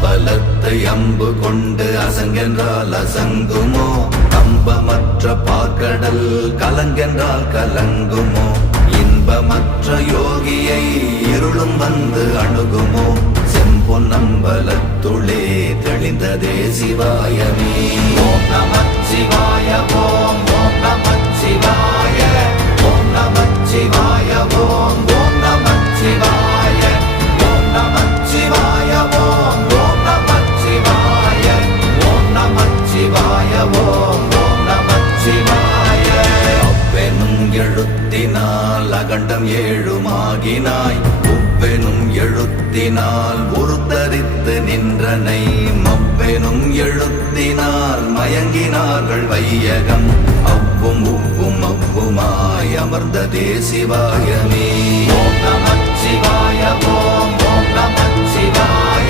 அம்பலத்தை அம்பு கொண்டு அசங்கென்றால் அசங்குமோ, கம்பமற்ற பாற்கடல் கலங்கென்றால் கலங்குமோ, இன்பமற்ற யோகியை இருளும் வந்து அணுகுமோ, செம்பொன்னம்பலத்துளே தெளிந்ததே சிவாயமே. ஓம் நமச்சிவாய ஓம் ஓம் நமச்சிவாய ஓம் நமச்சிவாய ஓம் ஓம் நமச்சிவாய ஓம் நமச்சிவாய ஓம் ஓம் நமச்சிவாய ஓம் நமச்சிவாய ஓம் ஓம் நமச்சிவாய. அவ்வெனும் எழுத்தினால் அகண்டம் ஏழுமாகினாய், உவ்வெனும் எழுத்தினால் உருத்தரித்து நின்றனை, மவ்வெனும் எழுத்தினால் மயங்கினார்கள் வையகம், அவ்வும் உவ்வும் அவ்வுமாய் அமர்ந்ததே சிவாயமே. ஓம் நமச்சிவாய ஓம்